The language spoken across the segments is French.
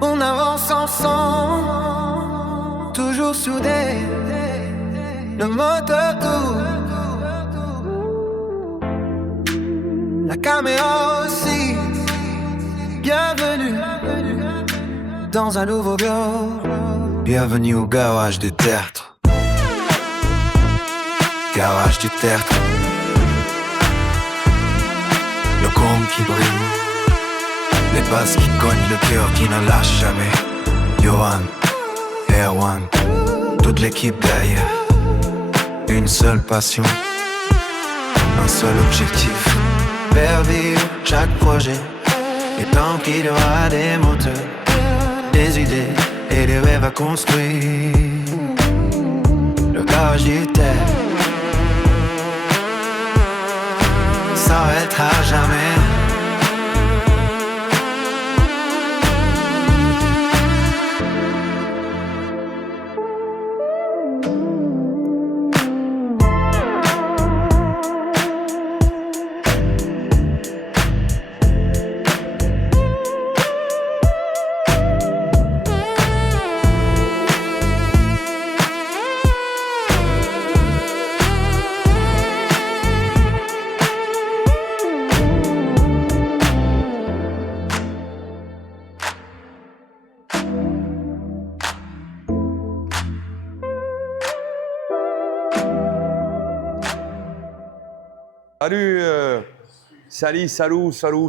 On avance ensemble, toujours soudés. Le moteur tourne, la caméra aussi. Bienvenue dans un nouveau bureau. Bienvenue au garage du tertre. Garage du tertre. Le chrome qui brille, les basses qui cognent, le cœur qui ne lâche jamais. Johan, Erwan, toute l'équipe derrière. Une seule passion, un seul objectif. Faire vivre chaque projet. Et tant qu'il y aura des moteurs, des idées et des rêves à construire. Le garage du terre s'arrêtera jamais.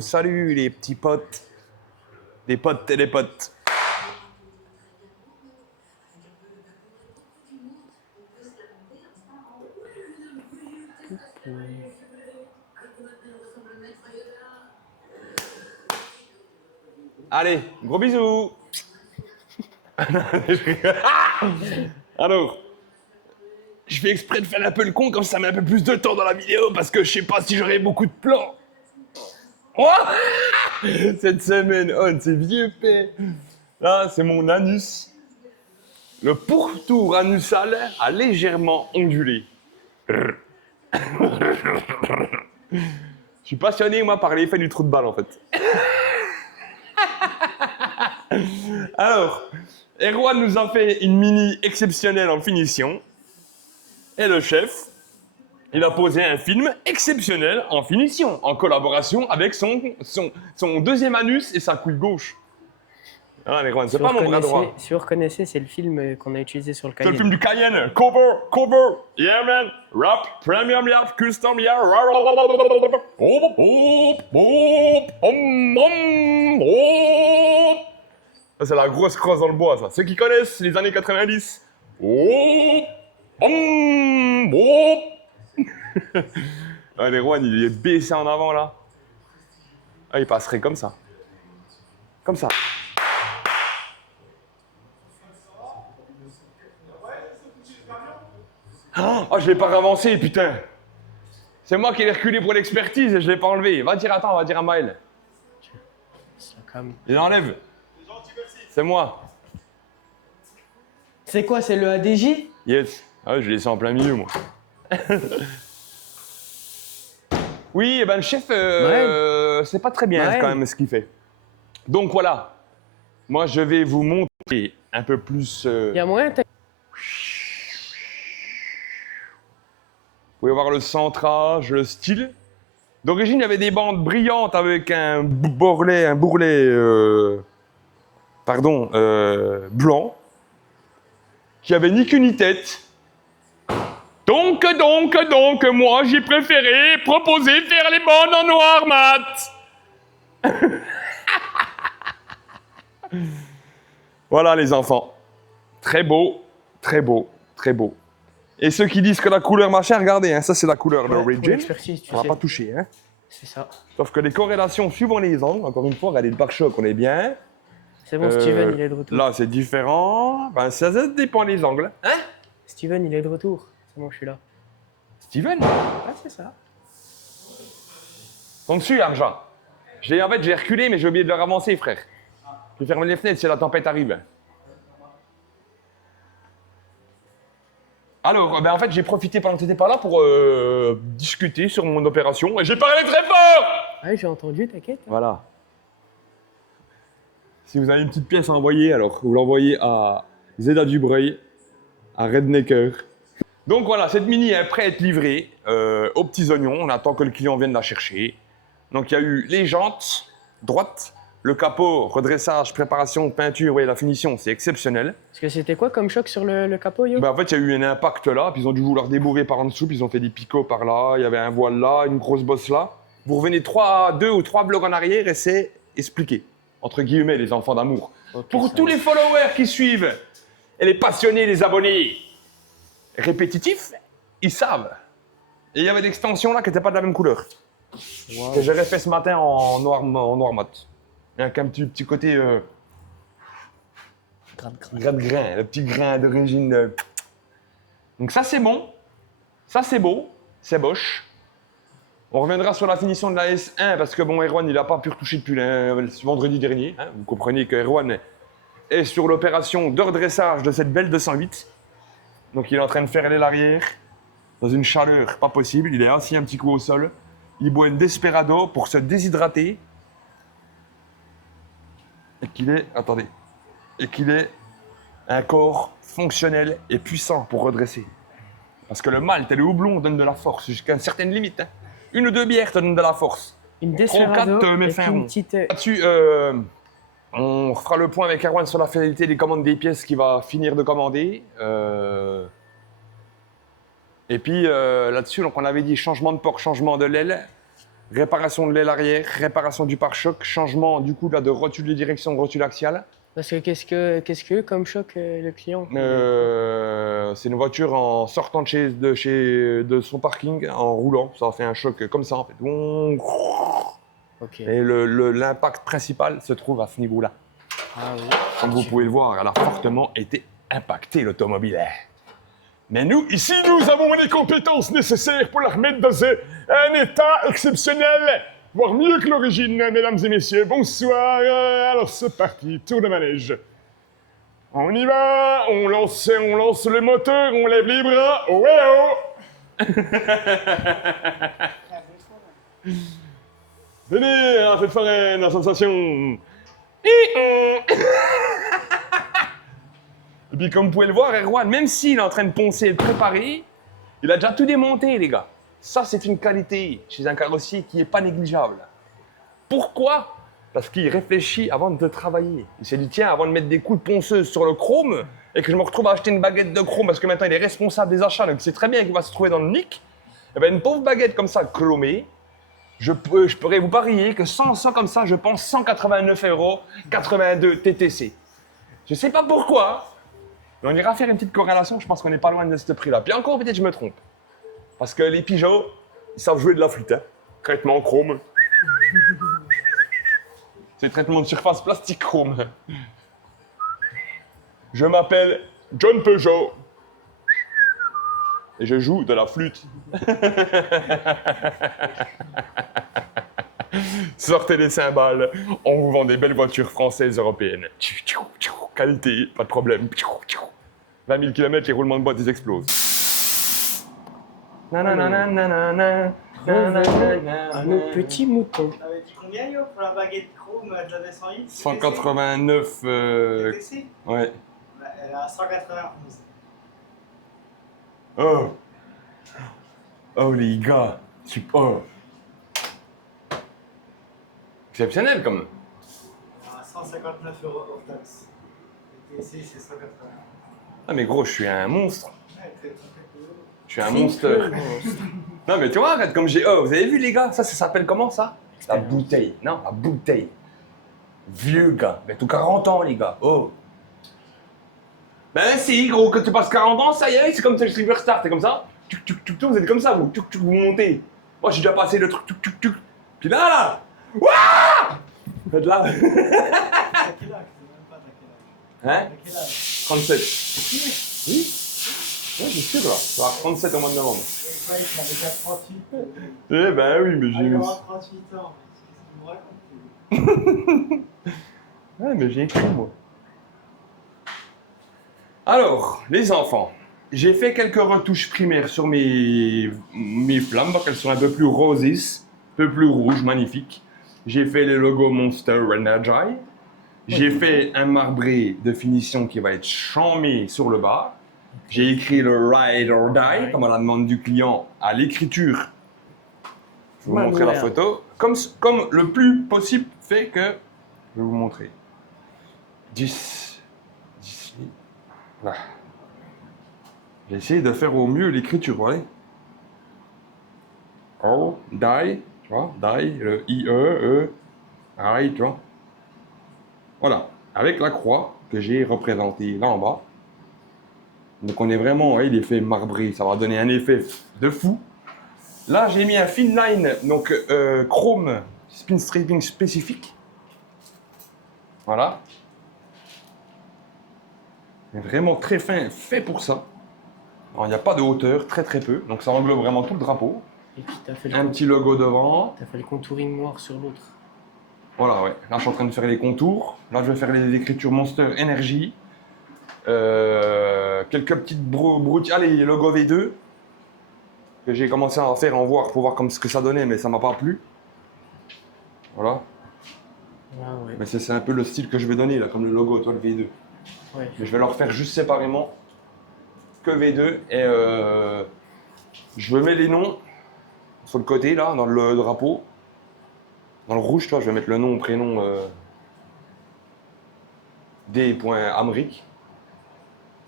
Salut les petits potes. Les potes et les potes. Allez, gros bisous. Alors, je fais exprès de faire un peu le con, comme ça met un peu plus de temps dans la vidéo, parce que je sais pas si j'aurai beaucoup de plans. Oh cette semaine, on c'est vieux pé. Là, c'est mon anus. Le pourtour anusal a légèrement ondulé. Je suis passionné, moi, par l'effet du trou de balle, en fait. Alors, Erwan nous a fait une mini exceptionnelle en finition. Et le chef, il a posé un film exceptionnel en finition, en collaboration avec son deuxième anus et sa couille gauche. Ah, Erwan, c'est pas mon bras droit. Si vous reconnaissez, c'est le film qu'on a utilisé sur le C'est Cayenne. le film du Cayenne. Cover. Yeah, man. Rap, premium, yeah, custom, yeah. Ça, c'est la grosse crosse dans le bois, ça. Ceux qui connaissent les années 90. Ah, l'Erwan, il est baissé en avant, là. Ah, il passerait comme ça. Comme ça. Oh, je l'ai pas ravancé, putain. C'est moi qui l'ai reculé pour l'expertise et je l'ai pas enlevé. Va dire à Maël. Il enlève. C'est moi. C'est quoi, c'est le ADJ? Yes. Ah ouais, je l'ai laissé en plein milieu, moi. Oui, eh ben le chef, c'est pas très bien quand même ce qu'il fait. Donc voilà. Moi, je vais vous montrer un peu plus... Il y a moyen de... Vous pouvez voir le centrage, le style. D'origine, il y avait des bandes brillantes avec un bourrelet blanc, qui avait ni queue ni tête. Donc, moi, j'ai préféré proposer de faire les bandes en noir mat. Voilà, les enfants. Très beau, très beau, très beau. Et ceux qui disent que la couleur machin, regardez, hein, ça c'est la couleur de l'origine. On va pas toucher, hein. C'est ça. Sauf que les corrélations suivant les angles, encore une fois, regardez le pare-choc, on est bien. C'est bon, Steven, il est de retour. Là, c'est différent. Ben, ça dépend des angles. Hein? Steven, il est de retour. C'est bon, je suis là. Steven? Ah, c'est ça. Sont dessus, Arja. J'ai reculé, mais j'ai oublié de leur avancer, frère. Je vais fermer les fenêtres si la tempête arrive. Alors, ben en fait, j'ai profité pendant que tu n'étais pas là pour discuter sur mon opération et j'ai parlé très fort. Ouais, j'ai entendu, t'inquiète. Voilà. Si vous avez une petite pièce à envoyer, alors vous l'envoyez à Zeda Dubreuil, à Rednecker. Donc voilà, cette Mini est prête à être livrée aux petits oignons. On attend que le client vienne la chercher. Donc il y a eu les jantes droites, le capot, redressage, préparation, peinture, ouais, la finition, c'est exceptionnel. Parce que c'était quoi comme choc sur le capot, yo? Ben, en fait, il y a eu un impact là, puis ils ont dû vouloir débourrer par en dessous, puis ils ont fait des picots par là, il y avait un voile là, une grosse bosse là. Vous revenez 2 ou 3 blocs en arrière et c'est expliqué. Entre guillemets, les enfants d'amour. Ok, Pour ça tous va. les followers qui suivent, et les passionnés, les abonnés répétitifs, ils savent. Et il y avait des extensions là qui n'étaient pas de la même couleur. Wow. Que j'avais fait ce matin en noir mat. Avec un petit côté grain, le petit grain d'origine. Donc ça c'est bon, ça c'est beau, c'est boche. On reviendra sur la finition de la S1 parce que bon, Erwan il n'a pas pu retoucher depuis le vendredi dernier. Hein. Vous comprenez que Erwan est sur l'opération de redressage de cette belle 208. Donc il est en train de faire l'arrière dans une chaleur pas possible. Il est assis un petit coup au sol. Il boit une Desperado pour se déshydrater. Et qu'il est, attendez, et qu'il ait un corps fonctionnel et puissant pour redresser. Parce que le malt et le houblon donnent de la force jusqu'à une certaine limite. Hein. 1 ou 2 bières te donnent de la force. Une Desperado Desperado te met et fin puis rond. une petite... Là-dessus, on fera le point avec Erwan sur la finalité des commandes des pièces qu'il va finir de commander. Et puis là-dessus, donc on avait dit changement de port, changement de l'aile, réparation de l'aile arrière, réparation du pare-choc, changement du coup là, de rotule de direction, de rotule axiale. Parce que qu'est-ce que comme choc le client? C'est une voiture en sortant de son parking, en roulant, ça a fait un choc comme ça en fait. Ok. Et l'impact principal se trouve à ce niveau-là. Ah oui. Comme vous pouvez le voir, elle a fortement été impactée l'automobile. Mais nous, ici, nous avons les compétences nécessaires pour la remettre dans un état exceptionnel, voire mieux que l'origine, mesdames et messieurs. Bonsoir, alors c'est parti, tour de manège. On y va, on lance le moteur, on lève les bras, oh ouais oh. Venez à cette foraine, la sensation. Et puis comme vous pouvez le voir, Erwan, même s'il est en train de poncer et de préparer, il a déjà tout démonté, les gars. Ça, c'est une qualité chez un carrossier qui n'est pas négligeable. Pourquoi? Parce qu'il réfléchit avant de travailler. Il s'est dit, tiens, avant de mettre des coups de ponceuse sur le chrome, et que je me retrouve à acheter une baguette de chrome parce que maintenant il est responsable des achats, donc il sait très bien qu'il va se trouver dans le nick, et bien une pauvre baguette comme ça, chromée, je pourrais vous parier que sans ça comme ça, je pense 189,82 TTC. Je sais pas pourquoi, mais on ira faire une petite corrélation, je pense qu'on n'est pas loin de ce prix-là. Puis encore, peut-être je me trompe. Parce que les pigeons, ils savent jouer de la flûte. Hein. Traitement chrome. C'est traitement de surface plastique chrome. Je m'appelle John Peugeot. Et je joue de la flûte. Sortez les cymbales, on vous vend des belles voitures françaises européennes. Qualité, pas de problème. 20 000 km, les roulements de boîte, ils explosent. Nos petits moutons. T'avais dit combien yo pour la baguette chrome de la 208? 189. TTC Ouais. Bah, elle est à 191. Oh. Oh les gars. Oh. Exceptionnel comme. Elle est à 159 € hors taxe. Le TTC c'est 180. Ah mais gros, je suis un monstre. Ouais, très, très, très peu. Je suis un monstre. Non mais tu vois, regarde comme j'ai... Oh, vous avez vu les gars, ça s'appelle comment ça? La bouteille. Non, la bouteille. Vieux gars, mais tout 40 ans les gars. Oh. Ben si gros, quand tu passes 40 ans, ça y est, c'est comme Silver Star, c'est comme ça. Vous êtes comme ça, vous montez. Moi j'ai déjà passé le truc, Puis là Wouah. Faites là. T'as quel âge? Je sais même pas t'as quel âge. Hein? T'as quel âge? 37. Oui? Ouais, c'est sûr là. Ça va 37 au mois de novembre. Je croyais que t'avais qu'à 38. Eh ben oui, mais Ah, il aura 38 ans. Qu'est-ce que tu me racontes? Ouais, mais j'ai écrit moi. Alors, les enfants, j'ai fait quelques retouches primaires sur mes flammes, pour qu'elles soient un peu plus roses, un peu plus rouges, magnifiques. J'ai fait les logos Monster Energy. J'ai fait un marbré de finition qui va être chamé sur le bas. J'ai écrit le ride or die, comme à la demande du client, à l'écriture. Je vais vous montrer la photo. Comme le plus possible fait que... Je vais vous montrer. 10. Là. J'ai essayé de faire au mieux l'écriture, vous voyez. Or, die, tu vois, die, le I-E, ride, tu vois. Voilà, avec la croix que j'ai représentée là en bas. Donc on est vraiment, ouais, l'effet marbré, ça va donner un effet de fou. Là j'ai mis un fin line, donc chrome spin striping spécifique. Voilà. Mais vraiment très fin, fait pour ça. Alors, il n'y a pas de hauteur, très peu, donc ça englobe vraiment tout le drapeau. Et puis t'as fait, Un petit logo devant. t'as fait le contouring noir sur l'autre. Voilà, ouais. Là je suis en train de faire les contours. Là je vais faire les écritures Monster Energy. Quelques petites broutilles. Ah, les logos V2 que j'ai commencé à faire pour voir comme ce que ça donnait, mais ça m'a pas plu. Voilà. Ah ouais. Mais c'est un peu le style que je vais donner là, comme le logo, toi le V2. Ouais. Mais je vais leur faire juste séparément que V2 et je mets les noms sur le côté là, dans le drapeau. Dans le rouge, toi, je vais mettre le nom, prénom D.Amric.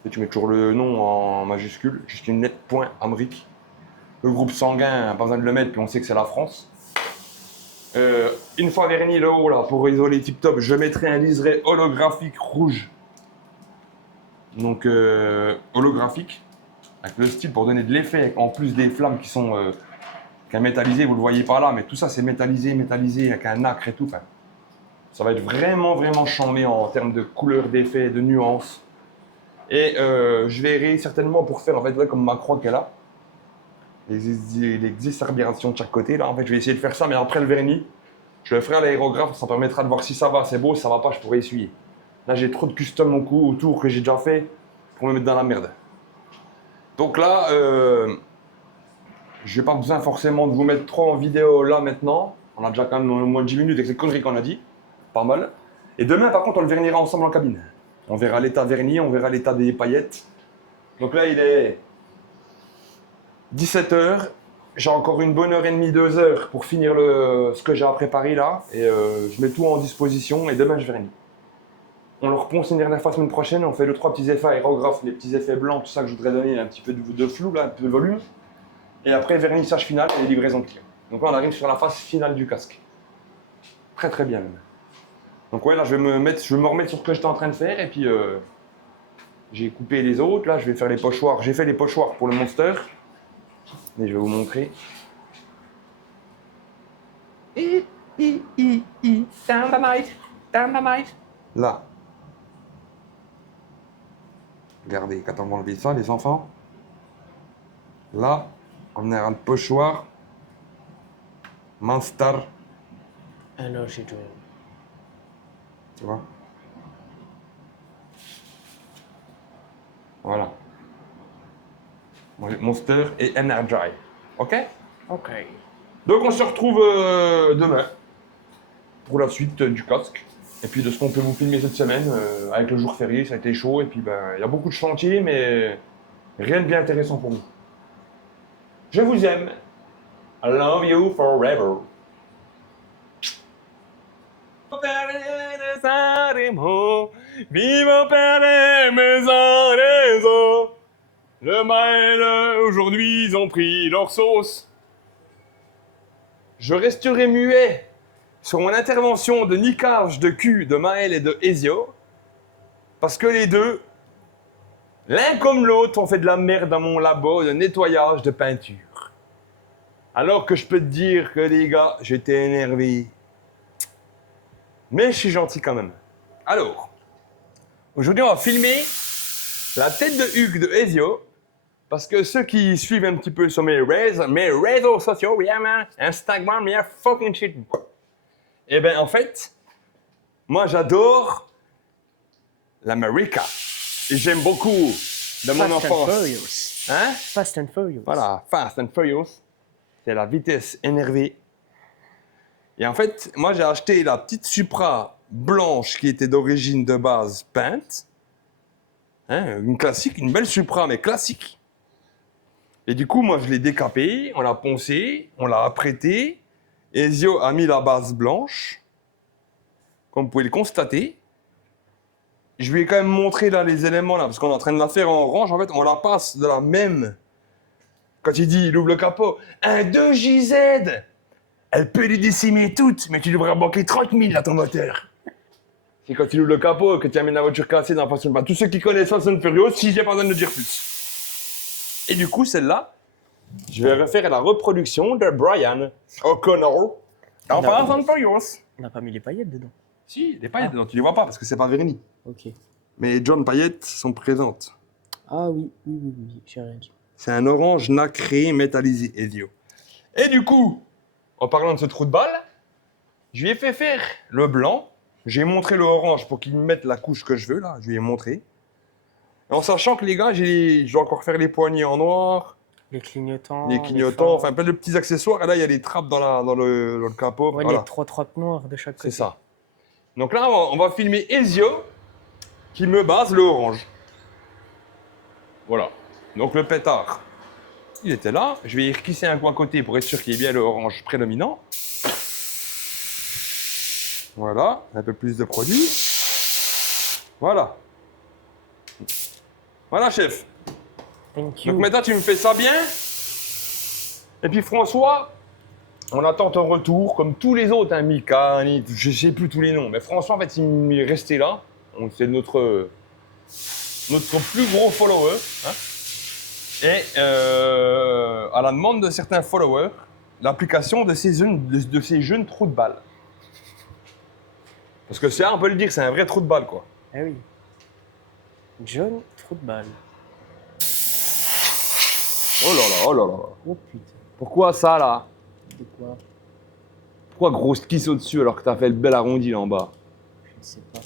Et tu mets toujours le nom en majuscule, juste une lettre point Amric. Le groupe sanguin, pas besoin de le mettre, puis on sait que c'est la France. Une fois verni le haut, là, pour isoler tip top, je mettrai un liseré holographique rouge. Donc, holographique, avec le style pour donner de l'effet, en plus des flammes qui sont métallisées, vous le voyez pas là, mais tout ça c'est métallisé, avec un nacre et tout. Enfin, ça va être vraiment charmé en termes de couleur, d'effet, de nuances. Et je verrai certainement pour faire, en fait, là, comme ma croix qu'elle a, les exacerbations de chaque côté, là, en fait, je vais essayer de faire ça, mais après le vernis, je le ferai à l'aérographe, ça permettra de voir si ça va, c'est beau, si ça va pas, je pourrai essuyer. Là, j'ai trop de custom autour que j'ai déjà fait pour me mettre dans la merde. Donc là, je n'ai pas besoin forcément de vous mettre trop en vidéo là maintenant. On a déjà quand même au moins 10 minutes avec ces conneries qu'on a dit. Pas mal. Et demain, par contre, on le vernira ensemble en cabine. On verra l'état verni, on verra l'état des paillettes. Donc là, il est 17 h. J'ai encore une bonne heure et demie, 2 heures pour finir ce que j'ai à préparer là. Et je mets tout en disposition et demain, je vernis. On le reponce une dernière fois semaine prochaine. On fait 2-3 petits effets aérographes, les petits effets blancs, tout ça que je voudrais donner un petit peu de flou, là, un peu de volume. Et après, vernissage final et livraison de client. Donc là, on arrive sur la phase finale du casque. Très bien même. Donc ouais, là, je vais me remettre sur ce que j'étais en train de faire. Et puis, j'ai coupé les autres. Là, je vais faire les pochoirs. J'ai fait les pochoirs pour le Monster. Et je vais vous montrer. Là. Regardez, quand on va enlever ça, les enfants. Là, on a un pochoir. Monster. Energy Drink. Tu vois? Voilà. Monster et Energy. Ok? Ok. Donc on se retrouve demain pour la suite du casque. Et puis de ce qu'on peut vous filmer cette semaine, avec le jour férié, ça a été chaud. Et puis ben, il y a beaucoup de chantiers, mais rien de bien intéressant pour nous. Je vous aime. I love you forever. Vive Père mes raisons. Le maël, aujourd'hui, ils ont pris leur sauce. Je resterai muet sur mon intervention de niquage de cul de Maël et de Ezio, parce que les deux, l'un comme l'autre, ont fait de la merde dans mon labo de nettoyage de peinture. Alors que je peux te dire que les gars, j'étais énervé. Mais je suis gentil quand même. Alors, aujourd'hui, on va filmer la tête de Hugues de Ezio. Parce que ceux qui suivent un petit peu sur mes réseaux sociaux, yeah man, Instagram, yeah fucking shit. Et ben en fait, moi j'adore l'America. Et j'aime beaucoup de mon Fast and enfance. Furious. Hein? Fast and Furious. Voilà, Fast and Furious. C'est la vitesse énervée. Et en fait, moi j'ai acheté la petite Supra blanche qui était d'origine de base peinte. Hein, une classique, une belle Supra, mais classique. Et du coup, moi, je l'ai décapé, on l'a poncé, on l'a apprêté. Ezio a mis la base blanche, comme vous pouvez le constater. Je lui ai quand même montré là les éléments là, parce qu'on est en train de la faire en orange. En fait, on la passe de la même. Quand il ouvre le capot, un 2JZ, elle peut les décimer toutes, mais tu devrais banquer 30 000 à ton moteur. C'est quand il ouvre le capot que tu amènes la voiture cassée dans la façon de pas. Tous ceux qui connaissent Fast and Furious, si j'ai pas besoin de le dire plus. Et du coup, celle-là, je vais refaire la reproduction de Brian O'Connor dans Fast and Furious. On n'a pas mis les paillettes dedans. Si, des paillettes dedans, tu les vois pas parce que c'est pas verni. Ok. Mais John Paillettes sont présentes. Ah oui, j'ai rien dit. C'est un orange nacré métallisé, Ezio. Et du coup, en parlant de ce trou de balle, je lui ai fait faire le blanc. J'ai montré le orange pour qu'il me mette la couche que je veux, là. Je lui ai montré. En sachant que les gars, je dois encore faire les poignées en noir, Les clignotants. les clignotants, enfin plein de petits accessoires. Et là, il y a des trappes dans le capot. Ouais, voilà. les trois trappes noires de chaque côté. C'est ça. Donc là, on va filmer Ezio qui me base le orange. Voilà. Donc le pétard, il était là. Je vais y requisser un coup à côté pour être sûr qu'il y ait bien le orange prédominant. Voilà, un peu plus de produit. Voilà. Voilà, chef. Thank you. Donc maintenant, tu me fais ça bien. Et puis François, on attend ton retour, comme tous les autres, hein, Mika, je ne sais plus tous les noms. Mais François, en fait, il est resté là. C'est notre plus gros follower. Hein. Et à la demande de certains followers, l'application de ces jeunes trous de balle. Parce que c'est, on peut le dire, c'est un vrai trou de balle, quoi. Ah oui. John, trou de balle. Oh là là, oh là là. Oh putain. Pourquoi ça, là? C'est quoi? Pourquoi grosse kiss au-dessus alors que t'as fait le bel arrondi là en bas? Je ne sais pas.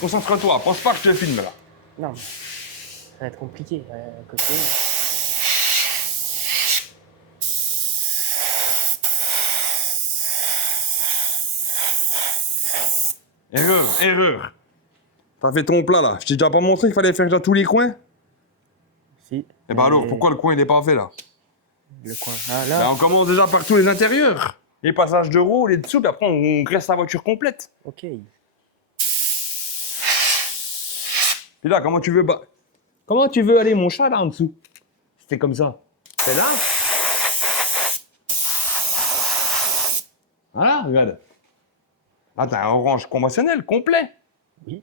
Concentre-toi, pense pas que je te filme là. Non, mais ça va être compliqué à côté. Erreur. T'as fait ton plat là. Je t'ai déjà pas montré qu'il fallait faire déjà tous les coins? Si. Eh ben alors, pourquoi le coin il est pas fait là? Le coin. Ah là. Ben, on commence déjà par tous les intérieurs. Les passages de roues, les dessous, puis après on graisse la voiture complète. Ok. Puis là, comment tu veux aller mon chat là en dessous? C'était comme ça. C'est là. Voilà, regarde. Ah, t'as un orange conventionnel, complet. Oui.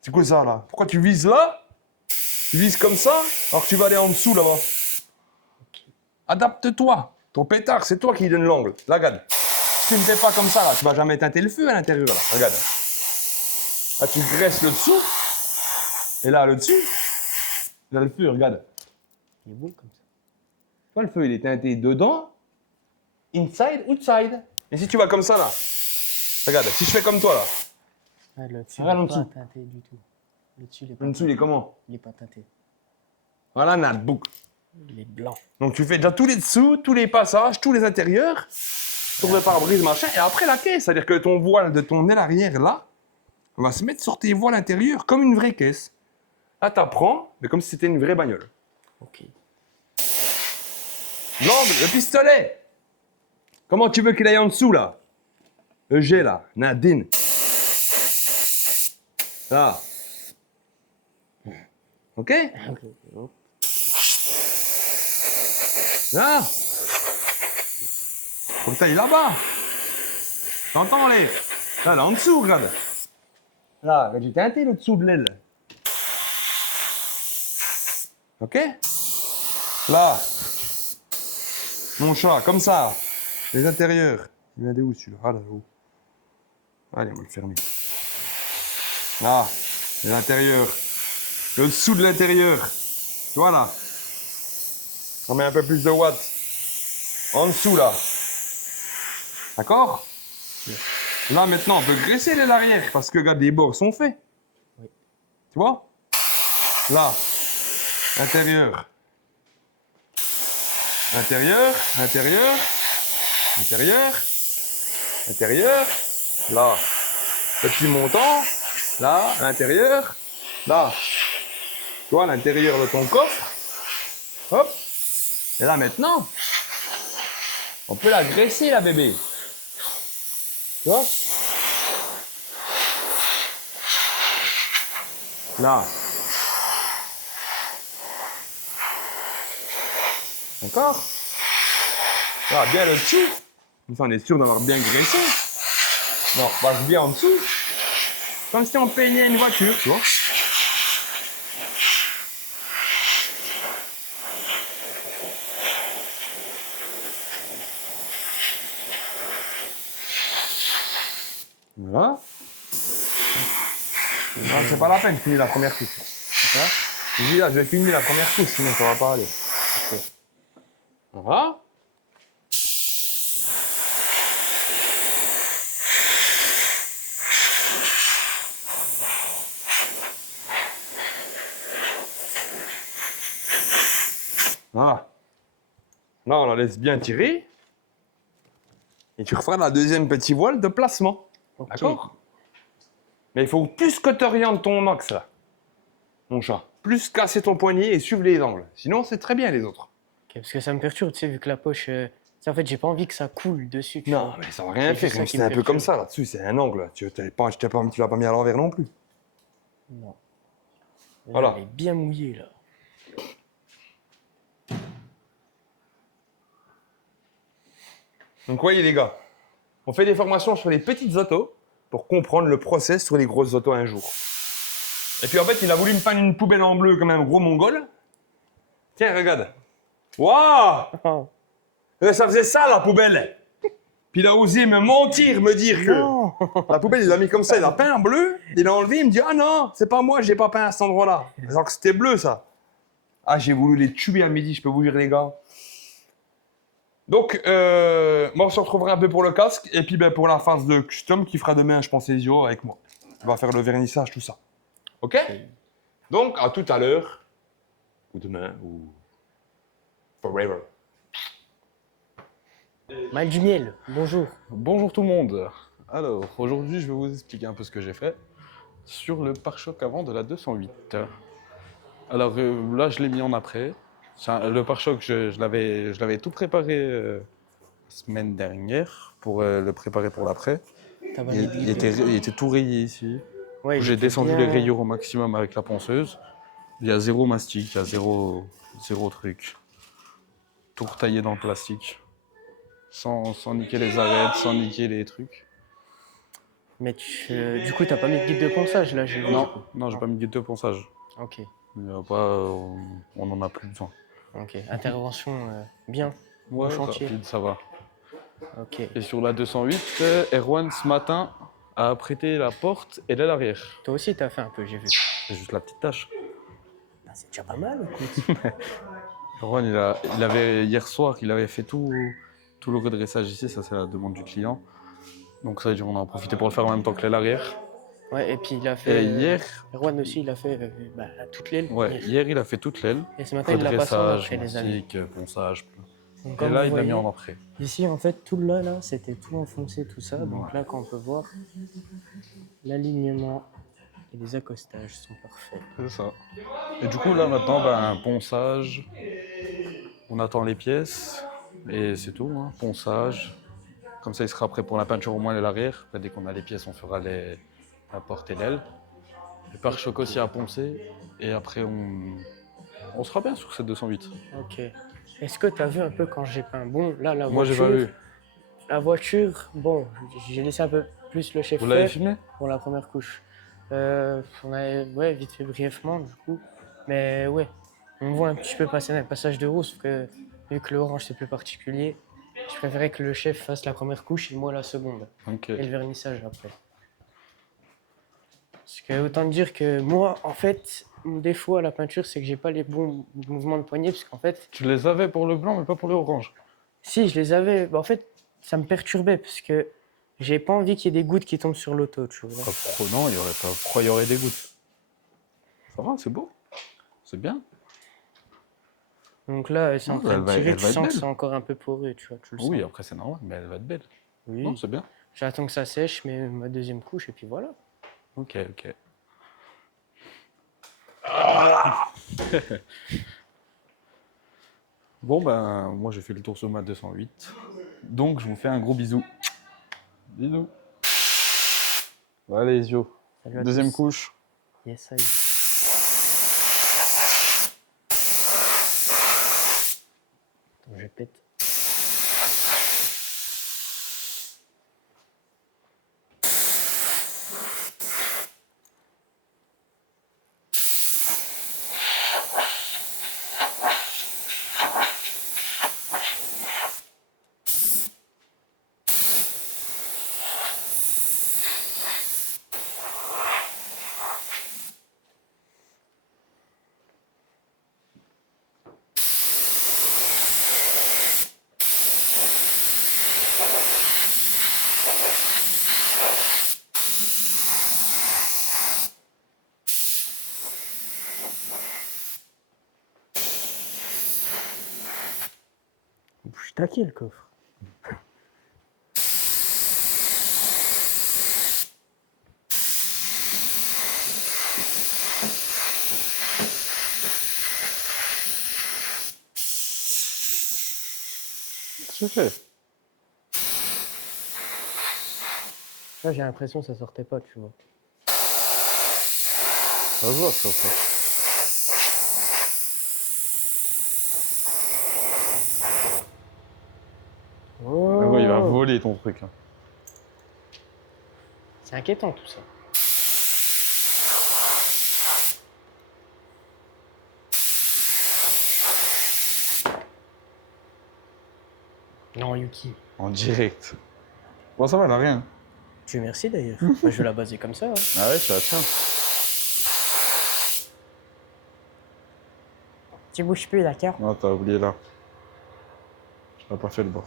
C'est quoi ça là? Pourquoi tu vises là? Tu vises comme ça, alors que tu vas aller en dessous là-bas. Ok. Adapte-toi. Ton pétard, c'est toi qui donne l'angle. Là, regarde. Si tu ne fais pas comme ça, là, tu vas jamais teinter le feu à l'intérieur, là. Regarde. Là, tu graisses le dessous. Et là, le dessus. Là, le feu, regarde. Il est beau comme ça. Tu vois, le feu, il est teinté dedans, inside, outside. Et si tu vas comme ça, là. Regarde, si je fais comme toi, là. Ah, le dessus, Regarde en il n'est pas dessous. teinté du tout. Le dessus, il est pas En dessous, il est comment? Il est pas teinté. Voilà, Natbook. Il est blanc. Donc, tu fais déjà tous les dessous, tous les passages, tous les intérieurs. Tour de pare-brise, machin. Et après, la caisse. C'est-à-dire que ton voile de ton aile arrière, là, on va se mettre sur tes voiles intérieures comme une vraie caisse. Là, t'apprends, mais comme si c'était une vraie bagnole. Ok. L'angle, le pistolet. Comment tu veux qu'il aille en dessous, là? Le G, là. Nadine. Là. OK? Ok. Là. Faut que t'ailles là-bas. T'entends, les? Là, en dessous, regarde. Là, j'ai teinté le dessous de l'aile. OK? Là. Mon chat, comme ça. Les intérieurs. Il vient de où, celui-là? Ah, là, où? Allez, on va le fermer. Là. Les intérieurs. Le dessous de l'intérieur. Voilà. On met un peu plus de watts. En dessous, là. D'accord? Là, maintenant, on peut graisser l'aile arrière parce que, regarde, les bords sont faits. Oui. Tu vois? Là. Intérieur. Intérieur. Intérieur. Intérieur. Intérieur. Là. le petit montant, là, à l'intérieur, là, toi, à l'intérieur de ton coffre, hop, et là maintenant, on peut la graisser, la bébé. Tu vois? Là. D'accord? Là, bien le dessous. Comme ça, on est sûr d'avoir bien graissé. On repasse bien en dessous. Comme si on peignait une voiture, tu vois. Voilà. Non, c'est pas la peine de finir la première couche. D'accord? Je dis là, je vais finir la première couche, sinon ça va pas aller. Ok. Voilà. Voilà. Là, on la laisse bien tirer. Et tu referas la deuxième petite voile de placement. Ok. D'accord? Mais il faut plus que tu orientes ton axe là, mon chat. Plus casser ton poignet et suivre les angles. Sinon, c'est très bien les autres. Ok, parce que ça me perturbe, tu sais, vu que la poche. En fait, j'ai pas envie que ça coule dessus. Tu Non, vois. mais ça va rien C'est faire. ça qui C'est me un peu comme perturbe. ça là-dessus. C'est un angle. Tu l'as pas mis à l'envers non plus. Non. Là, Voilà. Elle est bien mouillée là. Donc, voyez les gars, on fait des formations sur les petites autos pour comprendre le process sur les grosses autos un jour. Et puis en fait, il a voulu me peindre une poubelle en bleu comme un gros mongol. Tiens, regarde. Waouh! Oh. Ça faisait ça la poubelle. Puis il a osé me mentir, me dire que Non. la poubelle, il l'a mis comme ça, il a peint en bleu, il a enlevé, il me dit ah non, c'est pas moi, j'ai pas peint à cet endroit-là. Alors que c'était bleu ça. Ah, j'ai voulu les tuer à midi, je peux vous dire les gars. Donc, moi, on se retrouvera un peu pour le casque et puis ben, pour la phase de custom qui fera demain, je pense, Ezio avec moi. On va faire le vernissage, tout ça. Ok? Donc, à tout à l'heure, ou demain, ou forever. Mal du miel, bonjour. Bonjour tout le monde. Alors, aujourd'hui, je vais vous expliquer un peu ce que j'ai fait sur le pare-choc avant de la 208. Alors là, je l'ai mis en après. Le pare-choc, je l'avais tout préparé la semaine dernière pour le préparer pour l'après. T'as Il, validé il était tout rayé ici. Ouais, il J'ai était descendu bien- les rayures au maximum avec la ponceuse. Il y a zéro mastic, il y a zéro truc. Tout retaillé dans le plastique. Sans niquer les arêtes, sans niquer les trucs. Mais du coup, t'as pas mis de guide de ponçage là, j'ai vu. Non, j'ai pas mis de guide de ponçage. Ok, Il y a pas, on en a plus besoin. ok. Intervention bien. Ouais, chantier. rapide, ça va. Ok. Et sur la 208, Erwan ce matin a prêté la porte et l'aile arrière. Toi aussi, t'as fait un peu, j'ai vu. C'est juste la petite tâche. Ah, c'est déjà pas mal, écoute. Erwan, il avait hier soir, il avait fait tout le redressage ici, ça c'est la demande du client. Donc ça, on en a profité pour le faire en même temps que l'aile arrière. Ouais, et puis il a fait. Et hier, Erwan aussi, il a fait toute l'aile. ouais, hier il a fait toute l'aile. Et ce matin, il l'a passé en Redressage, après les années. mastic, ponçage. Donc, Et comme là, vous il l'a mis voyez, en après. ici, en fait, tout là, c'était tout enfoncé, tout ça. Donc là, quand on peut voir, l'alignement et les accostages sont parfaits. C'est ça. Et du coup, là, maintenant, un ponçage. On attend les pièces. Et c'est tout, hein. Ponçage. Comme ça, il sera prêt pour la peinture au moins l'aile arrière. Après, dès qu'on a les pièces, on fera la porte et l'aile. Le pare-choc aussi à poncer. Et après, on sera bien sur cette 208. Ok. Est-ce que tu as vu un peu quand j'ai peint? Bon, là, la Moi, j'ai voiture. pas vu. La voiture, bon, j'ai laissé un peu plus le chef Vous l'avez faire filmé? pour la première couche. On a vite fait brièvement, du coup. Mais ouais, on voit un petit peu passer dans le passage de roue, sauf que vu que l'orange c'est plus particulier, je préférais que le chef fasse la première couche et moi la seconde. Ok. Et le vernissage après. Parce que autant dire que moi, en fait, mon défaut à la peinture, c'est que j'ai pas les bons mouvements de poignet, parce qu'en fait, Tu les avais pour le blanc, mais pas pour le orange. si je les avais, en fait, ça me perturbait, parce que j'ai pas envie qu'il y ait des gouttes qui tombent sur l'auto, tu vois. Non, il y aurait pas. Pourquoi il y aurait des gouttes? Ça va, c'est beau. C'est bien. Donc là, c'est en Non, train elle de va- tirer, elle tu va être sens que belle. c'est encore un peu poreux, tu vois, tu le Oui, sens. après, c'est normal, mais elle va être belle. Oui. Non, c'est bien. J'attends que ça sèche, je mets ma deuxième couche et puis voilà. Ok, ok. Bon, ben, moi j'ai fait le tour sur ma 208. Donc, je vous fais un gros bisou. Bisous. Allez, Zio. Salut à Deuxième tous. couche. Yes, ça y est. Attends, je pète. Je suis taqué le coffre. Qu'est-ce que tu fais? Là, j'ai l'impression que ça sortait pas, tu vois. Ça se voit, ça. Oh, Ah ouais, il va voler ton truc. Hein. c'est inquiétant tout ça. Non, Yuki. En direct. Bon, ça va, elle a rien. Dieu merci d'ailleurs. Bah, je vais la baser comme ça. Hein. Ah ouais, ça tient. Tu bouges plus, d'accord? Non, t'as oublié là. J'ai pas fait le bord.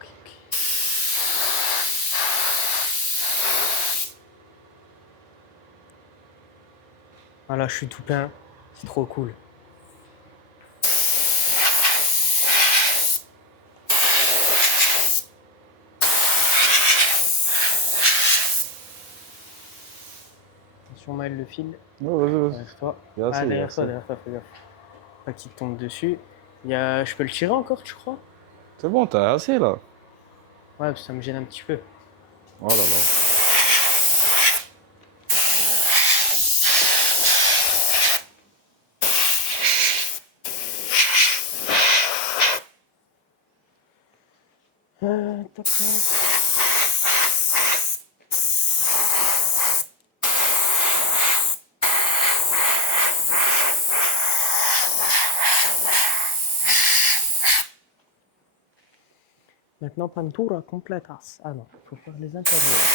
Ok, ok. Ah là, je suis tout peint. C'est trop cool. Attention, Maël, le fil. Non, vas-y. Derrière toi. Il y a assez, Ah, il y a derrière toi, assez. derrière toi, fais gaffe. Pas qu'il te tombe dessus. Je peux le tirer encore, tu crois? C'est bon, t'as assez là. Ouais, parce que ça me gêne un petit peu. Oh là là. Tac, tac. Maintenant, pantura completas. Ah non, faut faire les intérieurs.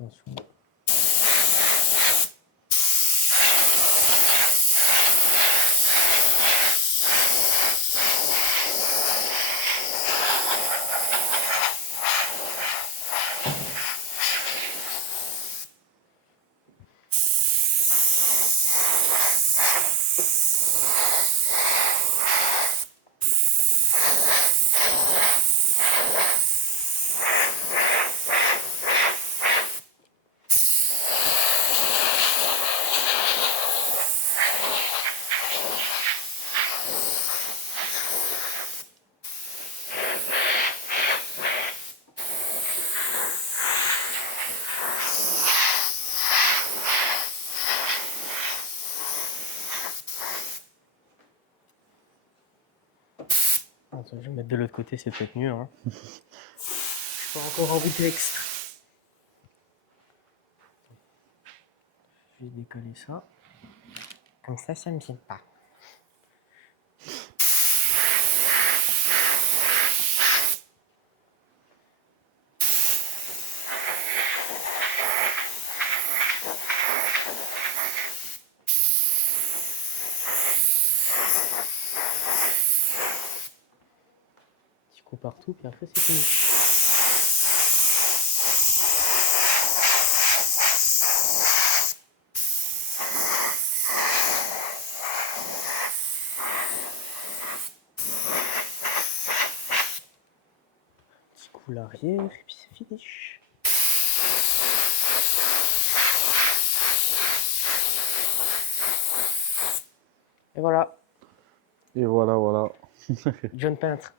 Attention. Attends, je vais mettre de l'autre côté, c'est peut-être mieux. Hein. Je suis pas encore en bout de texte. Je vais décoller ça. Comme ça me gêne pas. partout, puis après c'est fini. Petit coup l'arrière, et puis c'est fini. Et voilà, Et voilà. John Peintre.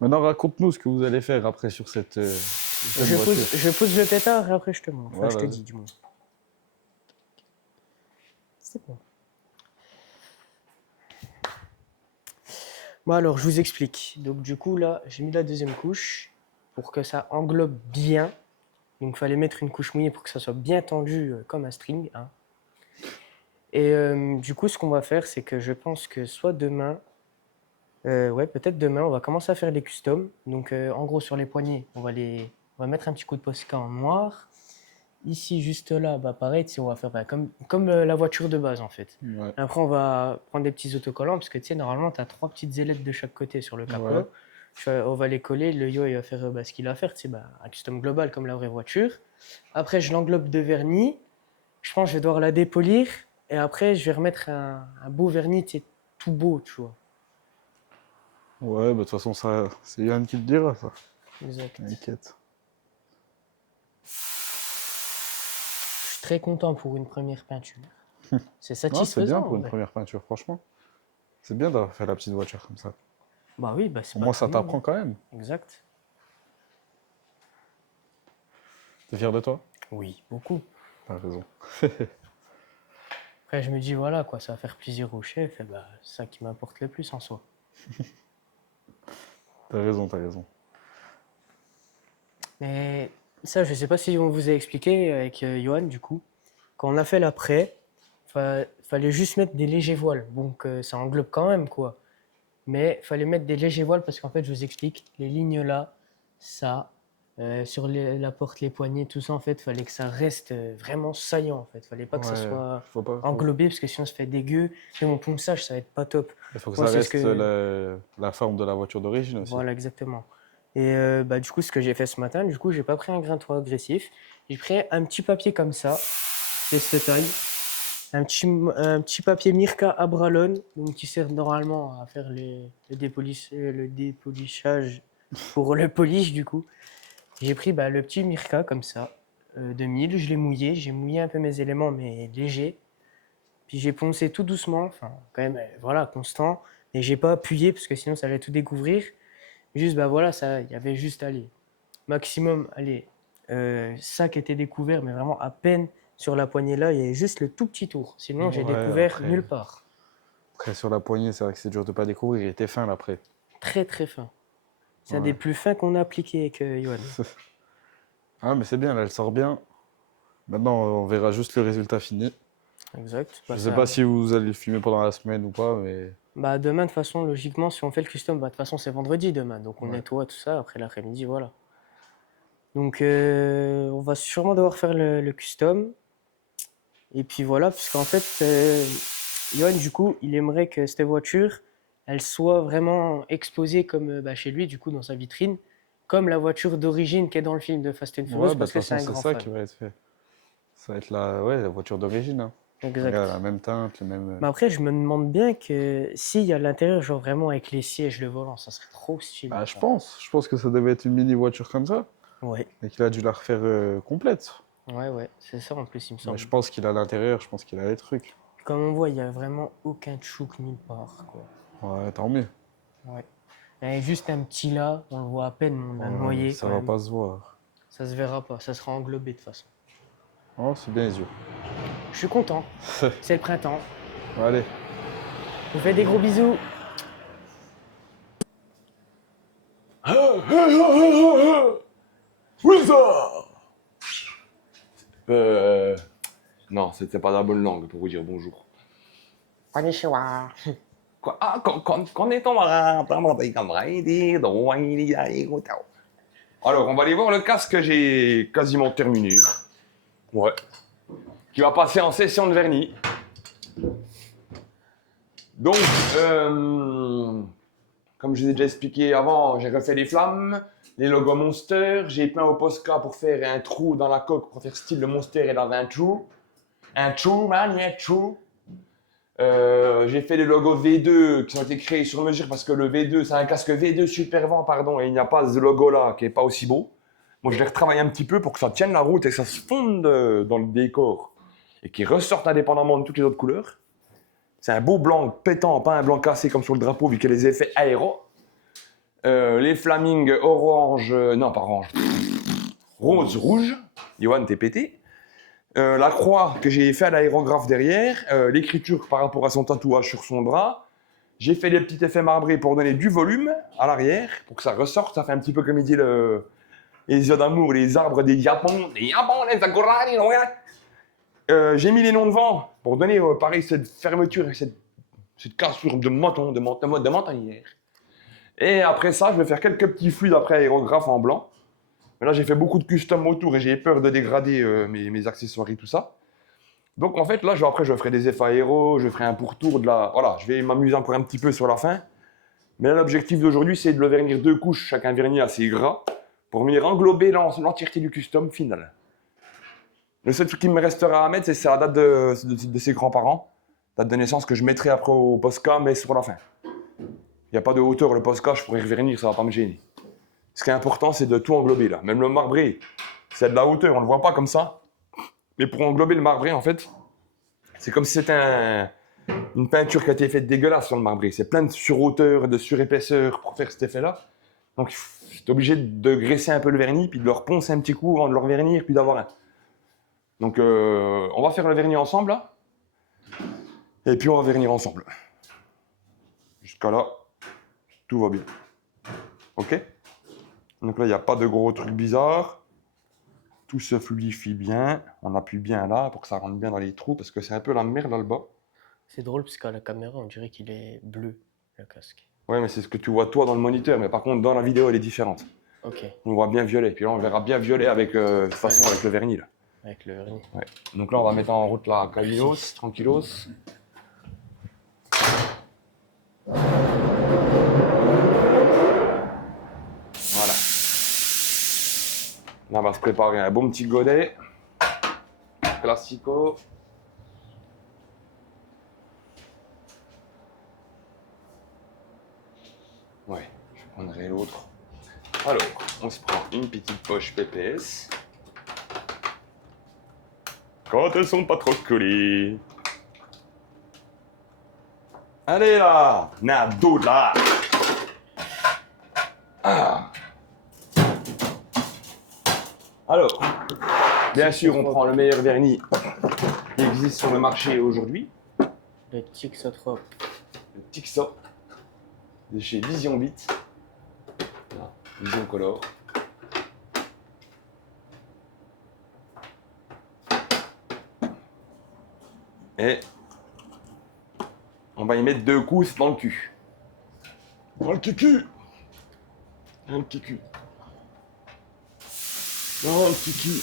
Maintenant, raconte-nous ce que vous allez faire après sur cette jeune voiture. Je pose le pétard et après je te montre. Enfin, Ouais, je te vas-y. dis du moins. C'est bon. Bon alors, je vous explique. Donc du coup, là, j'ai mis la deuxième couche pour que ça englobe bien. Donc il fallait mettre une couche mouillée pour que ça soit bien tendu comme un string. Hein. Et du coup, ce qu'on va faire, c'est que je pense que soit demain, ouais, peut-être demain, on va commencer à faire les customs. Donc en gros, sur les poignets, on va mettre un petit coup de Posca en noir. Ici, juste là, bah pareil, tu sais, on va faire comme la voiture de base en fait. Ouais. Après, on va prendre des petits autocollants parce que tu sais, normalement, tu as 3 petites ailettes de chaque côté sur le capot. Ouais. On va les coller. Le yo, il va faire ce qu'il a à faire, tu sais, un custom global comme la vraie voiture. Après, je l'englobe de vernis. Je pense que je vais devoir la dépolir. Et après, je vais remettre un beau vernis, tu sais, tout beau, tu vois. Ouais, bah de toute façon, ça, c'est Yann qui te dira, ça. Exact. T'inquiète. Je suis très content pour une première peinture. C'est Non, c'est satisfaisant. bien pour en une vrai. première peinture, franchement. C'est bien d'avoir fait la petite voiture comme ça. Bah oui, bah c'est Au pas moins, tout ça le monde, t'apprend quand même. hein. Exact. T'es fier de toi? Oui, beaucoup. T'as raison. Après, je me dis, voilà, quoi, ça va faire plaisir au chef, et bah, c'est ça qui m'importe le plus en soi. T'as raison. Mais ça, je sais pas si on vous a expliqué avec Johan, du coup. Quand on a fait l'après, fallait juste mettre des légers voiles. Donc, ça englobe quand même, quoi. Mais fallait mettre des légers voiles parce qu'en fait, je vous explique, les lignes là, ça, sur la porte, les poignées, tout ça, en fait, fallait que ça reste vraiment saillant, en fait. Fallait pas que ça Ouais, soit faut pas. englobé parce que sinon, ça fait dégueu. Et mon ponçage, ça va être pas top. Il faut que Moi, ça c'est reste ce que- la forme de la voiture d'origine aussi. Voilà, exactement. Et du coup, ce que j'ai fait ce matin, du coup, j'ai pas pris un grain trop agressif. J'ai pris un petit papier comme ça, de cette taille. Un petit papier Mirka Abralon, donc qui sert normalement à faire le dépolishage pour le polish, du coup. J'ai pris le petit Mirka comme ça, de 1000, je l'ai mouillé. J'ai mouillé un peu mes éléments, mais léger. Puis j'ai poncé tout doucement, enfin, quand même, voilà, constant. Et j'ai pas appuyé parce que sinon ça allait tout découvrir. Juste, voilà, ça, il y avait juste, allez, maximum, allez, ça qui était découvert, mais vraiment à peine sur la poignée là, il y avait juste le tout petit tour. Sinon, j'ai Ouais, découvert après- nulle part. Après, sur la poignée, c'est vrai que c'est dur de pas découvrir. Il était fin, là, après. Très, très fin. C'est un Ouais. des plus fins qu'on a appliqué avec Johan. Ah, mais c'est bien, là, elle sort bien. Maintenant, on verra juste le résultat fini. Exact. Je sais pas si vous allez le filmer pendant la semaine ou pas, mais Demain, de toute façon, logiquement, si on fait le custom, de toute façon, c'est vendredi demain. Donc, on Ouais. nettoie tout ça. Après l'après-midi, voilà. Donc, on va sûrement devoir faire le custom. Et puis voilà, puisqu'en fait, Johan, du coup, il aimerait que cette voiture, elle soit vraiment exposée comme chez lui, du coup, dans sa vitrine, comme la voiture d'origine qui est dans le film de Fast and Furious, ouais, bah, de parce toute que c'est façon, un c'est grand ça fan. qui va être fait. Ça va être la voiture d'origine. Hein. Exact. Regarde, la même teinte, le même. Mais après, je me demande bien que s'il y a l'intérieur, genre vraiment avec les sièges, le volant, ça serait trop stylé. Bah, je pense que ça devait être une mini voiture comme ça, Ouais, et qu'il a dû la refaire complète. ouais, c'est ça en plus, il me Mais semble. je pense qu'il a l'intérieur, je pense qu'il a les trucs. Comme on voit, il n'y a vraiment aucun tchouk nulle part, quoi. Ouais, tant mieux. Ouais. Il y a juste un petit là, on le voit à peine, on a Ouais, noyé. ça quand va même. pas se voir. Ça se verra pas, ça sera englobé de toute façon. Oh, c'est bien les yeux. Je suis content, c'est le printemps. Allez. Je vous fais des gros bisous. Non, c'était pas la bonne langue pour vous dire bonjour. Konnichiwa. Quoi? Ah, qu'on est en Alors, on va aller voir le casque que j'ai quasiment terminé. Ouais. Qui va passer en session de vernis. Donc, Comme je vous ai déjà expliqué avant, j'ai refait les flammes, les logos Monster. J'ai peint au Posca pour faire un trou dans la coque pour faire style le Monster et la 20 trou. Un trou, man, un trou. J'ai fait les logos V2 qui ont été créés sur mesure parce que le V2, c'est un casque V2 Super Vent, pardon, et il n'y a pas ce logo-là qui n'est pas aussi beau. Moi, je l'ai retravaillé un petit peu pour que ça tienne la route et que ça se fonde dans le décor et qu'il ressorte indépendamment de toutes les autres couleurs. C'est un beau blanc pétant, pas un blanc cassé comme sur le drapeau vu qu'il y a les effets aéro. Les flamings orange, non pas orange, rose, rouge. Johan, t'es pété. La croix que j'ai fait à l'aérographe derrière, l'écriture par rapport à son tatouage sur son bras. J'ai fait des petits effets marbrés pour donner du volume à l'arrière, pour que ça ressorte. Ça fait un petit peu comme il dit les yeux d'amour, les arbres des Japon, les Sakurani. J'ai mis les noms devant pour donner pareil cette fermeture et cette cassure de mentonnière. Et après ça, je vais faire quelques petits fluides après aérographe en blanc. Mais là, j'ai fait beaucoup de custom autour et j'ai peur de dégrader mes accessoires et tout ça. Donc en fait, là, après, je ferai des effets aéro, je ferai un pourtour de la... Voilà, je vais m'amuser encore un petit peu sur la fin. Mais là, l'objectif d'aujourd'hui, c'est de le vernir 2 couches, chacun vernis assez gras, pour venir englober l'entièreté du custom final. Le seul truc qui me restera à mettre, c'est la date de ses grands-parents, date de naissance que je mettrai après au Posca, mais c'est pour la fin. Il n'y a pas de hauteur, le Posca, je pourrais revernir, ça ne va pas me gêner. Ce qui est important, c'est de tout englober là. Même le marbré, c'est de la hauteur, on ne le voit pas comme ça. Mais pour englober le marbré, en fait, c'est comme si c'était une peinture qui a été faite dégueulasse sur le marbré. C'est plein de surhauteur, de surépaisseur pour faire cet effet-là. Donc, tu es obligé de graisser un peu le vernis, puis de le reponcer un petit coup avant de le revernir, puis d'avoir un. Donc, on va faire le vernis ensemble, là. Et puis, on va vernir ensemble. Jusqu'à là, tout va bien. OK ? Donc là, il n'y a pas de gros trucs bizarres. Tout se fluidifie bien. On appuie bien là pour que ça rentre bien dans les trous parce que c'est un peu la merde là-bas. C'est drôle parce qu'à la caméra, on dirait qu'il est bleu, le casque. Ouais, mais c'est ce que tu vois toi dans le moniteur. Mais par contre, dans la vidéo, elle est différente. Ok, On voit bien violet. Puis là, on verra bien violet avec, de toute façon, avec le vernis. Là. avec le vernis. Ouais. Donc là, on va mettre en route la Kalinos, tranquillos. Voilà. Là, on va se préparer un bon petit godet. Classico. Ouais, je prendrai l'autre. Alors, on se prend une petite poche PPS. Quand elles sont pas trop collées. Allez là, Nado là. Ah. Alors, bien sûr, on prend le meilleur vernis qui existe sur le marché aujourd'hui, Le Tixotrope. le Tixo de chez Vision Bit. Voilà, Vision Color. Et on va y mettre 2 coups dans le cul. Dans le cul. Un petit cul. Dans le petit cul.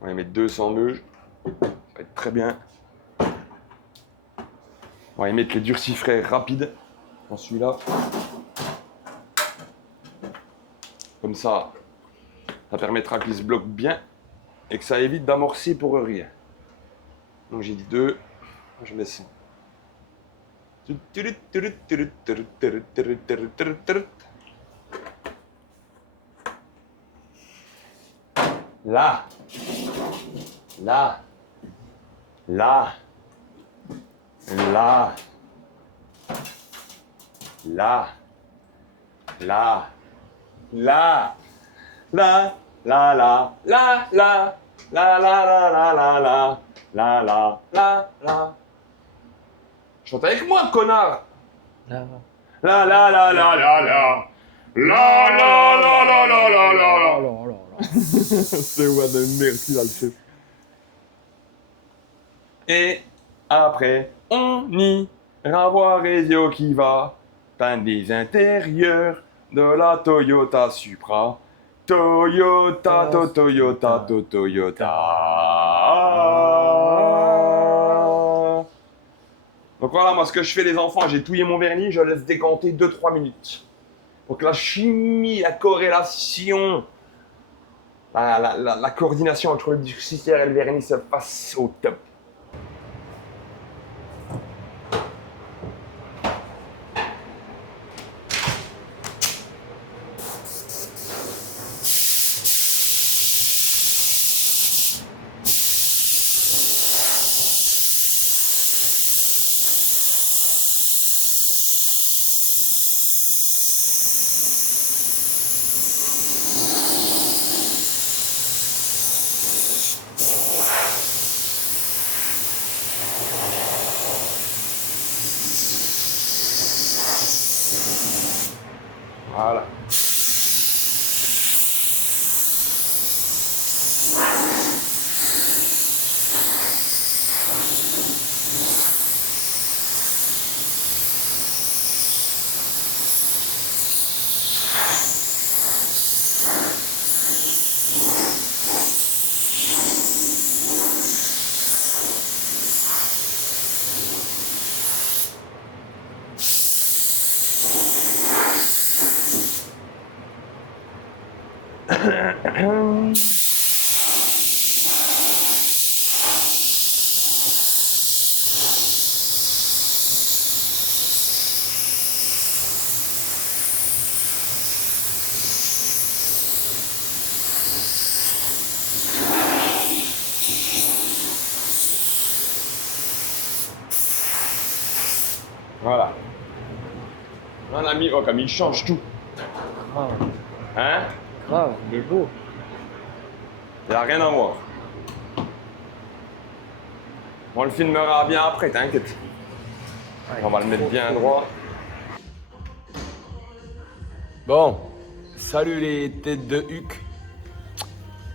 On va y mettre 200 meuges. Ça va être très bien. On va y mettre les durcifrés rapides dans celui-là. Comme ça, ça permettra qu'il se bloque bien et que ça évite d'amorcer pour rien. Donc j'ai dit 2, je mets 100. Là, là, là, là, là, là, là, là, là, là, là, là, la la la la la la la la la la. Chante avec moi, connard. Là. La la la la la la. La la la la la la la la. C'est what de merci là le chef. Et après, on ira voir Ezio qui va peindre les intérieurs de la Toyota Supra. Toyota, Toyota, Toyota. Donc voilà, moi ce que je fais les enfants, j'ai touillé mon vernis, je laisse décanter 2-3 minutes. Pour que la chimie, la corrélation, la coordination entre le disque et le vernis se passe au top. Voilà. Voilà. On a mis, oh, comme il change tout. Grave, Hein? grave, il est beau. Il n'y a rien à voir. On le filmera bien après, t'inquiète. On va le mettre bien droit. Bon, salut les têtes de huc.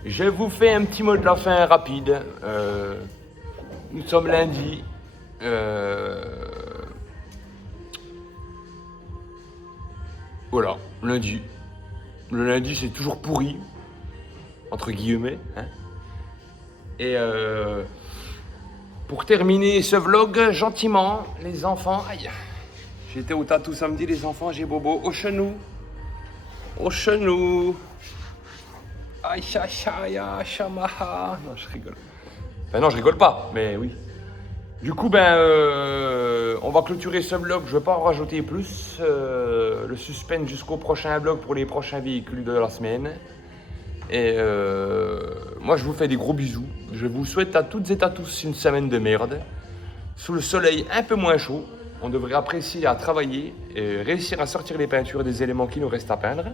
Je vous fais un petit mot de la fin rapide. Nous sommes lundi. Voilà, lundi. Le lundi, c'est toujours pourri, entre guillemets. Hein. Et pour terminer ce vlog, gentiment, les enfants, aïe, j'étais au tatou samedi, les enfants, j'ai bobo au genou. Au genou. Aïe, aïe, aïe, aïe, chamaha. Non, je rigole. Enfin, non, je rigole pas, mais oui. Du coup, on va clôturer ce vlog. Je ne vais pas en rajouter plus. Le suspense jusqu'au prochain vlog pour les prochains véhicules de la semaine. Et moi, je vous fais des gros bisous. Je vous souhaite à toutes et à tous une semaine de merde. Sous le soleil un peu moins chaud. On devrait apprécier à travailler et réussir à sortir les peintures des éléments qui nous restent à peindre.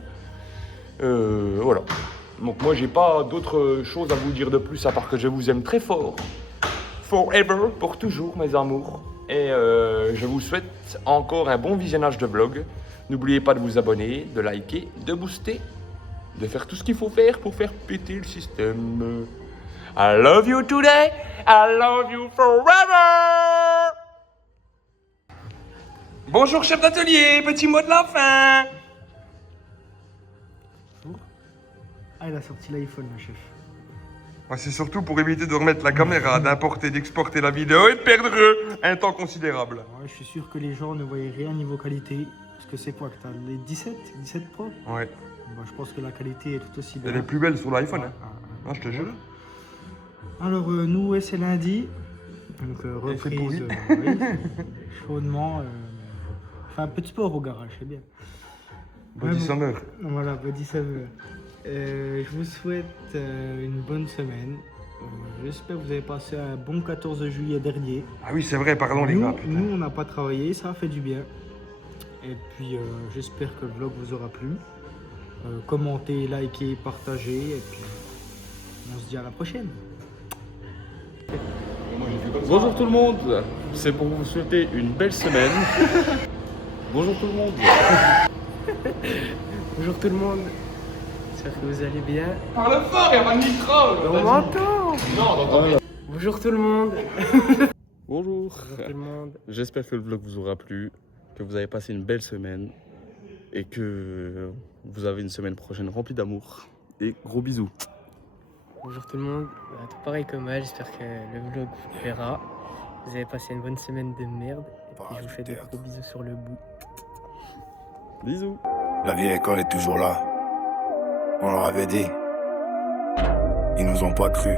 Voilà. Donc moi, j'ai pas d'autre chose à vous dire de plus à part que je vous aime très fort. Forever, pour toujours, mes amours. Et je vous souhaite encore un bon visionnage de vlog. N'oubliez pas de vous abonner, de liker, de booster, de faire tout ce qu'il faut faire pour faire péter le système. I love you today, I love you forever. Bonjour chef d'atelier, petit mot de la fin. Ah, il a sorti l'iPhone, le chef. C'est surtout pour éviter de remettre la caméra, d'importer, d'exporter la vidéo et de perdre un temps considérable. Ouais, je suis sûr que les gens ne voyaient rien niveau qualité. Parce que c'est quoi que t'as les 17 Pro? Ouais. Bah, je pense que la qualité est tout aussi belle. Elle est plus belle sur l'iPhone. Ouais, Hein. Non, je te jure. Alors, nous, ouais, c'est lundi. Donc, fait reprise pourri. oui, chaudement. Enfin, un peu de sport au garage, c'est bien. Body Ouais, Summer. Voilà, body summer. Je vous souhaite une bonne semaine. J'espère que vous avez passé un bon 14 juillet dernier. Ah oui, c'est vrai, pardon les gars. Putain. Nous, on n'a pas travaillé, ça a fait du bien. Et puis, j'espère que le vlog vous aura plu. Commentez, likez, partagez. Et puis, on se dit à la prochaine. Bonjour tout le monde, c'est pour vous souhaiter une belle semaine. Bonjour tout le monde. Bonjour tout le monde. J'espère que vous allez bien. Parle fort, il y a pas de micro. On m'entend. Non, on entend rien. Bonjour tout le monde. Bonjour. Bonjour tout le monde. J'espère que le vlog vous aura plu, que vous avez passé une belle semaine et que vous avez une semaine prochaine remplie d'amour. Et gros bisous. Bonjour tout le monde. Tout pareil comme moi, j'espère que le vlog vous plaira. Vous avez passé une bonne semaine de merde. Et Pas puis je vous fais des théâtre. gros bisous sur le bout. Bisous. La vieille école est toujours là. On leur avait dit. Ils nous ont pas cru.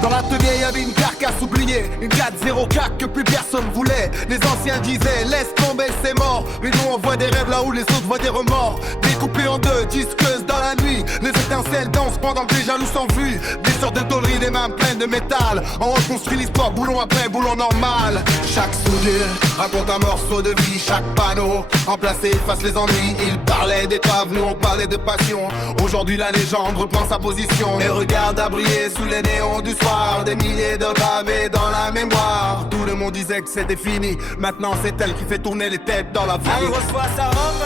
Dans l'atelier, il y avait une carcasse oubliée, une 404 que plus personne voulait. Les anciens disaient, laisse tomber, c'est mort. Mais nous, on voit des rêves là où les autres voient des remords. Découpés en deux, disqueuses dans la nuit. Les étincelles dansent pendant que les jaloux sont vus. Des sortes de tôleries, des mains pleines de métal. On reconstruit l'histoire, boulon après boulon normal. Chaque soudure raconte un morceau de vie. Chaque panneau remplacé efface les ennuis. Ils parlaient d'épave, nous on parlait de passion. Aujourd'hui, la légende reprend sa position. Et regarde à briller sous les néons du soir. Des milliers de gravés dans la mémoire. Tout le monde disait que c'était fini. Maintenant c'est elle qui fait tourner les têtes dans la vie. Elle reçoit sa robe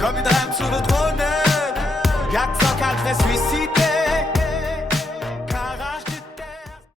comme une reine sous le trône. Y'a que 104 suicidés.